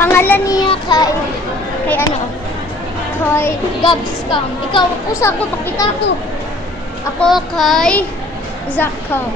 Pangalan niya kay ano? Kay Gabscam. Ikaw, usa ko, pakita ko. Ako kay Zackcam.